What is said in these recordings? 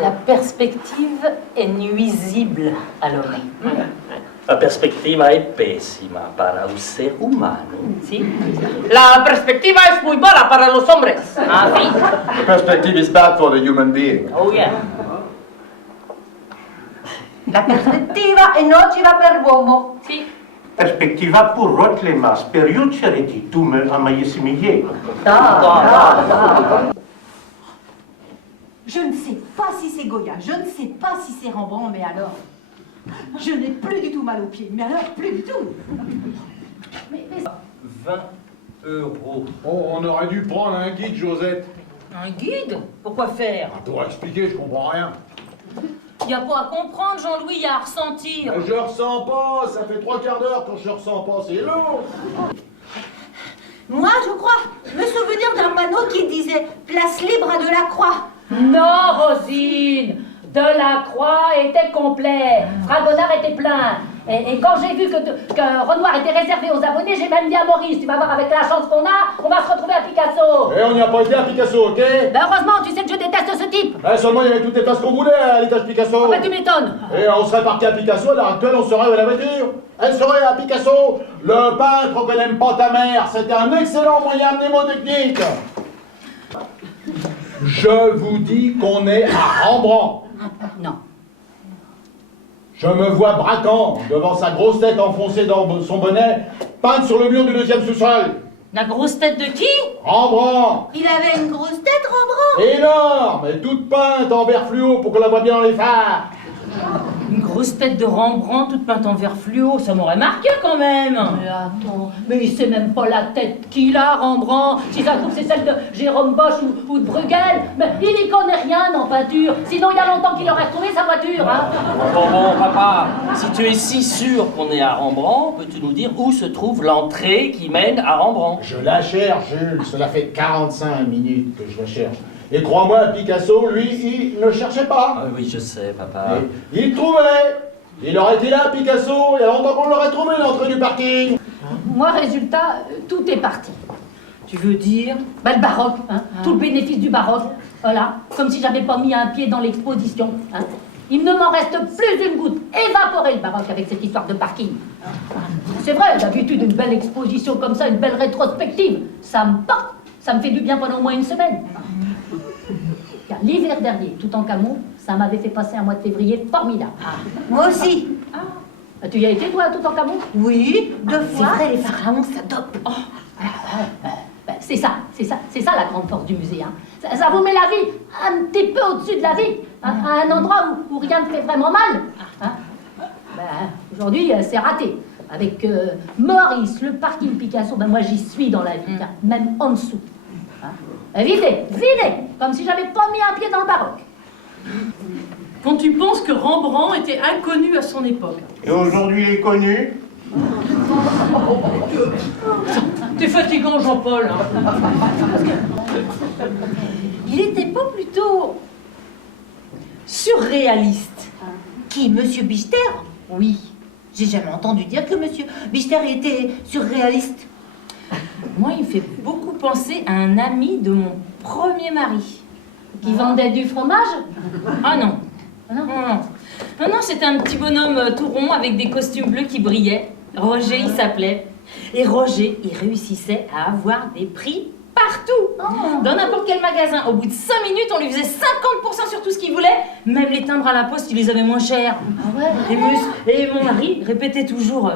La perspective è nuisible all'uomo. La perspectiva è pessima para un ser humano. Sì? La perspectiva es muy buena para los hombres. Ah, sì? The perspective is bad for the human being. Oh, yeah. La prospettiva è nociva per l'uomo. Sì. Perspectiva pour rotlemas, periucere di tume a maiesimilie. Je ne sais pas si c'est Goya, je ne sais pas si c'est Rembrandt, mais alors... Je n'ai plus du tout mal aux pieds, mais alors plus du tout. 20 euros. Oh, on aurait dû prendre un guide, Josette. Un guide? Pourquoi faire? Pour expliquer, je comprends rien. Il n'y a pas à comprendre, Jean-Louis, il y a à ressentir. Je ressens pas, ça fait 3 quarts d'heure quand je ressens pas, c'est lourd. Moi, je crois me souvenir d'un panneau qui disait « Place libre à Delacroix ». Non, Rosine, Delacroix était complet, Fragonard était plein. Et quand j'ai vu que Renoir était réservé aux abonnés, j'ai même dit à Maurice, tu vas voir avec la chance qu'on a, on va se retrouver à Picasso. Et on n'y a pas été à Picasso, ok? Ben heureusement, tu sais que je déteste ce type. Seulement il y avait toutes les places qu'on voulait à l'étage Picasso. Ben tu m'étonnes. Et on serait parti à Picasso, à l'heure actuelle on serait à la voiture. Elle serait à Picasso. Le peintre que n'aime pas ta mère, c'était un excellent moyen mnémotechnique. Je vous dis qu'on est à Rembrandt. Non. Je me vois braquant devant sa grosse tête enfoncée dans son bonnet, peinte sur le mur du 2e sous-sol. La grosse tête de qui? Rembrandt. Il avait une grosse tête, Rembrandt. Énorme, et toute peinte en vert fluo pour qu'on la voit bien dans les phares. Une grosse tête de Rembrandt, toute peinte en vert fluo, ça m'aurait marqué quand même. Mais attends, mais il sait même pas la tête qu'il a, Rembrandt. Si ça se trouve, c'est celle de Jérôme Bosch ou de Bruegel. Mais il n'y connaît rien en peinture. Sinon, il y a longtemps qu'il aurait retrouvé sa voiture, hein. Bon, papa, si tu es si sûr qu'on est à Rembrandt, peux-tu nous dire où se trouve l'entrée qui mène à Rembrandt? Je la cherche, Jules, cela fait 45 minutes que je la cherche. Et crois-moi, Picasso, lui, il ne cherchait pas. Ah oui, je sais, papa. Et il trouvait. Il aurait été là, Picasso, il y a longtemps qu'on l'aurait trouvé, l'entrée du parking. Moi, résultat, tout est parti. Tu veux dire? Bah, le baroque, hein. Tout le bénéfice du baroque. Voilà, comme si j'avais pas mis un pied dans l'exposition, hein. Il ne m'en reste plus une goutte. Évaporer le baroque avec cette histoire de parking. C'est vrai, d'habitude, une belle exposition comme ça, une belle rétrospective, ça me porte. Ça me fait du bien pendant au moins une semaine. L'hiver dernier, Toutankhamon, ça m'avait fait passer un mois de février formidable. Moi aussi. Tu y as été, toi, à Toutankhamon? Oui, 2 fois. C'est vrai, les pharaons s'adoptent. C'est ça la grande force du musée. Hein. Ça vous met la vie un petit peu au-dessus de la vie, hein, à un endroit où rien ne fait vraiment mal. Hein. Aujourd'hui, c'est raté. Avec Maurice, le parking Picasso, moi j'y suis dans la vie, hein, même en dessous. Hein. Vidé, comme si j'avais pas mis un pied dans le baroque. Quand tu penses que Rembrandt était inconnu à son époque. Et aujourd'hui il est connu. T'es fatigant, Jean-Paul. Hein. Il était pas plutôt surréaliste? Qui, Monsieur Bichter? Oui. J'ai jamais entendu dire que Monsieur Bichter était surréaliste. Moi, il me fait beaucoup penser à un ami de mon premier mari. Qui vendait du fromage? Ah non. Non, c'était un petit bonhomme tout rond avec des costumes bleus qui brillaient. Roger, il s'appelait. Et Roger, il réussissait à avoir des prix partout. Dans n'importe quel magasin. Au bout de 5 minutes, on lui faisait 50% sur tout ce qu'il voulait. Même les timbres à la poste, il les avait moins chers. Et mon mari répétait toujours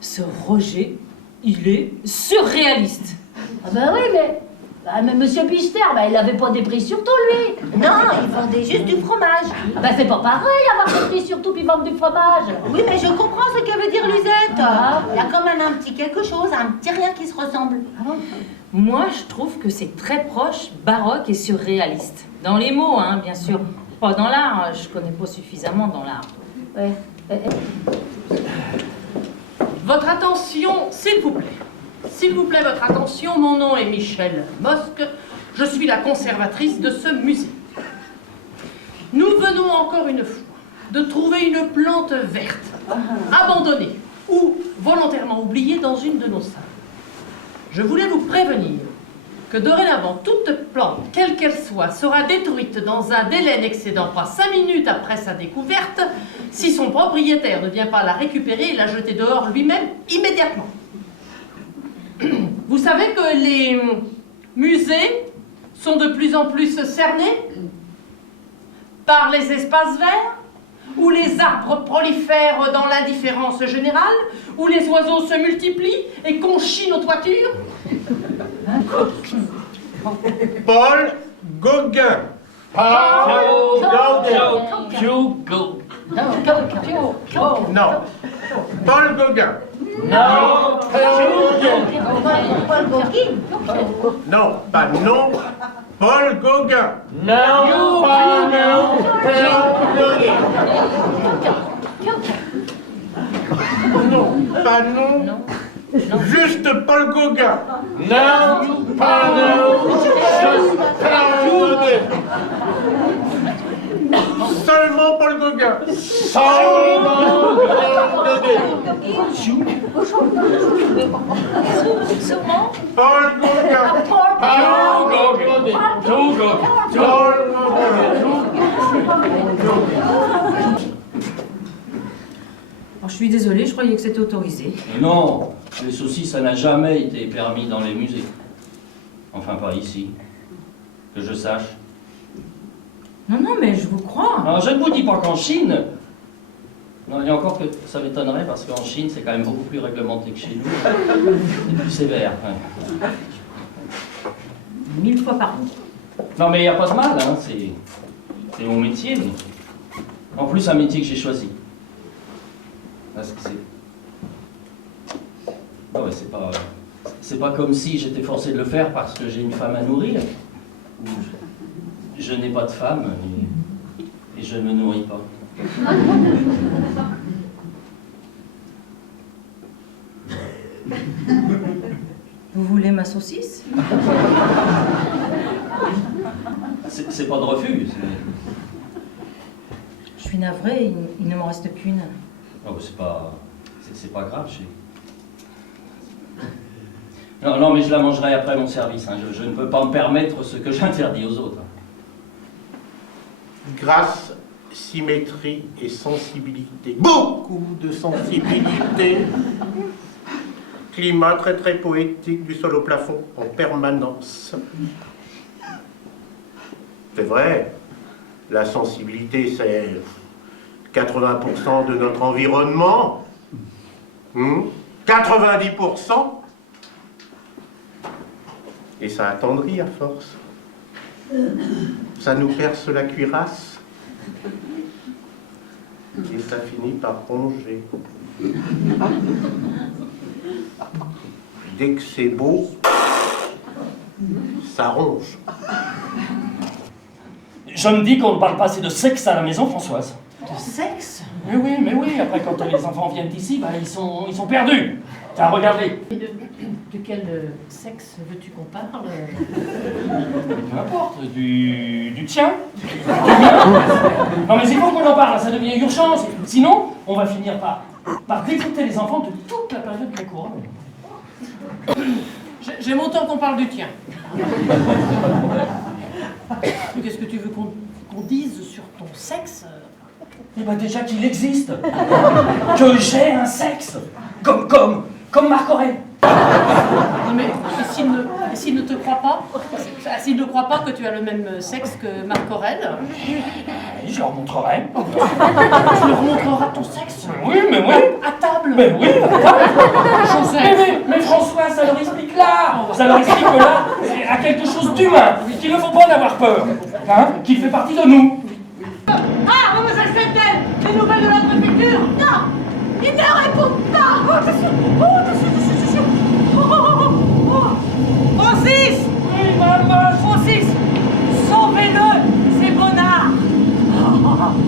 ce Roger, il est surréaliste. Ah bah oui, mais Monsieur Bichter, il avait pas des prix sur tout, lui. Non, il vendait juste du fromage. C'est pas pareil, avoir des prix sur tout puis vendre du fromage. Oui, mais je comprends ce que veut dire Lisette. Ah. Il y a quand même un petit quelque chose, un petit rien qui se ressemble. Moi, je trouve que c'est très proche baroque et surréaliste. Dans les mots, hein, bien sûr. Pas dans l'art, je connais pas suffisamment dans l'art. Ouais. Votre attention, s'il vous plaît. S'il vous plaît, votre attention. Mon nom est Michel Mosque. Je suis la conservatrice de ce musée. Nous venons encore une fois de trouver une plante verte, abandonnée ou volontairement oubliée dans une de nos salles. Je voulais vous prévenir que dorénavant, toute plante, quelle qu'elle soit, sera détruite dans un délai n'excédant pas 5 minutes après sa découverte, si son propriétaire ne vient pas la récupérer et la jeter dehors lui-même immédiatement. Vous savez que les musées sont de plus en plus cernés par les espaces verts, où les arbres prolifèrent dans l'indifférence générale, où les oiseaux se multiplient et conchient nos toitures. Paul Gauguin. Non. Paul Gauguin. Non. Non, pas non. Paul Gauguin. Non, pas non. Non, pas non. Juste Paul Gauguin. Non, pas non. Seulement Paul Gauguin. Sûrement. Paul Gauguin. Alors, je suis désolée, je croyais que c'était autorisé. Mais non, les saucisses, ça n'a jamais été permis dans les musées. Enfin, pas ici. Que je sache. Non, non, mais je vous crois. Non, je ne vous dis pas qu'en Chine... Non, et encore que ça m'étonnerait, parce qu'en Chine, c'est quand même beaucoup plus réglementé que chez nous. Et plus sévère. Ouais. 1000 fois par an. Non, mais il n'y a pas de mal, hein. C'est mon métier. Mais... En plus, un métier que j'ai choisi. Parce que c'est... Ah ouais, c'est pas comme si j'étais forcé de le faire parce que j'ai une femme à nourrir. Ou je n'ai pas de femme et je ne me nourris pas. Vous voulez ma saucisse? C'est pas de refus. Je suis navrée, il ne m'en reste qu'une. Non, c'est pas grave. Non, non, mais je la mangerai après mon service. Hein. Je ne peux pas me permettre ce que j'interdis aux autres. Grâce, symétrie et sensibilité. Beaucoup de sensibilité. Climat très très poétique du sol au plafond en permanence. C'est vrai, la sensibilité c'est 80% de notre environnement. 90%. Et ça attendrit à force. Ça nous perce la cuirasse. Et ça finit par ronger. Dès que c'est beau, ça ronge. Je me dis qu'on ne parle pas assez de sexe à la maison, Françoise. De sexe? Mais oui, après quand les enfants viennent ici, bah, ils sont perdus. Tiens, regardez. Et de quel sexe veux-tu qu'on parle? Peu importe, du tien. Non mais il faut qu'on en parle, ça devient urgent. Sinon, on va finir par dégoûter les enfants de toute la période de la couronne. J'aime autant qu'on parle du tien. Qu'est-ce que tu veux qu'on dise sur ton sexe? Eh ben déjà qu'il existe. Que j'ai un sexe. Comme Marc Aurèle. Non mais s'il ne te croit pas, s'il ne croit pas que tu as le même sexe que Marc Aurèle, Je leur montrerai. tu leur montreras ton sexe. Oui, mais oui. À table. Mais oui, Joseph. mais François, ça leur explique là. Ça leur explique que là, c'est à quelque chose d'humain, qu'il ne faut pas en avoir peur, hein, qu'il fait partie de nous. Ah, mademoiselle Septel, des nouvelles de la préfecture? Non, il ne répond pas. Oh, attention, Francis! Oui, maman. Francis, sauvez-le, c'est Bonnard.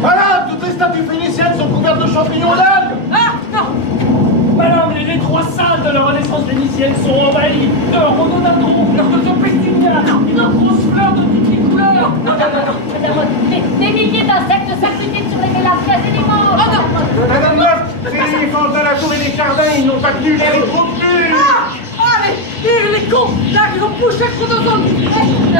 Voilà, toutes les statues phéniciennes sont couvertes de champignons d'algues. Ah, non, Madame, les trois salles de la Renaissance vénitienne sont envahies de rhododendrons, de pétunias, de grosses fleurs de toutes les couleurs. Des milliers d'insectes s'accumulent sur les mélatrières et les morts. oh non. Madame Meuf, ces éléphants de la tour et les jardins, ils n'ont pas tenu l'air trop plus. Ah, les cons sont là, ils ont poussé le chronosome.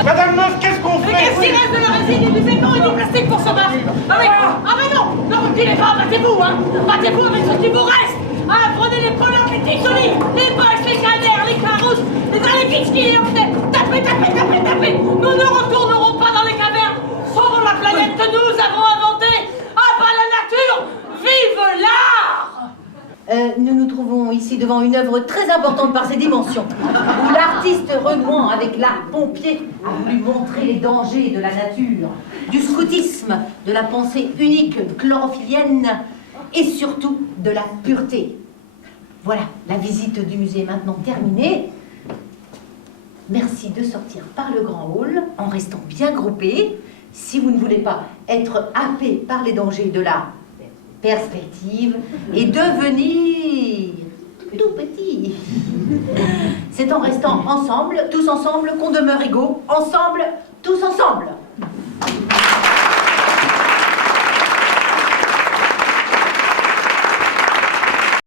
Madame Meuf, qu'est-ce qu'on Mais fait? qu'est-ce qu'il reste de la résine et du béton et du plastique pour se battre? Ah mais non! Non, reculez pas, battez-vous, hein! Battez-vous avec ce qui vous reste! Ah, prenez les preneurs, les tixolis, les boches, les cadères, les carousses, les alékitskis, les octets! Tapez, tapez, tapez, tapez! Nous ne retournerons pas dans les cavernes sur la planète que nous avons inventée! Ah, pas la nature! Vive l'art! Nous nous trouvons ici devant une œuvre très importante par ses dimensions, où l'artiste renouant avec l'art pompier a voulu montrer les dangers de la nature, du scoutisme, de la pensée unique chlorophyllienne et surtout de la pureté. Voilà, la visite du musée est maintenant terminée. Merci de sortir par le grand hall en restant bien groupés. Si vous ne voulez pas être happés par les dangers de la perspective et devenir tout petit. C'est en restant ensemble, tous ensemble, qu'on demeure égaux, ensemble, tous ensemble.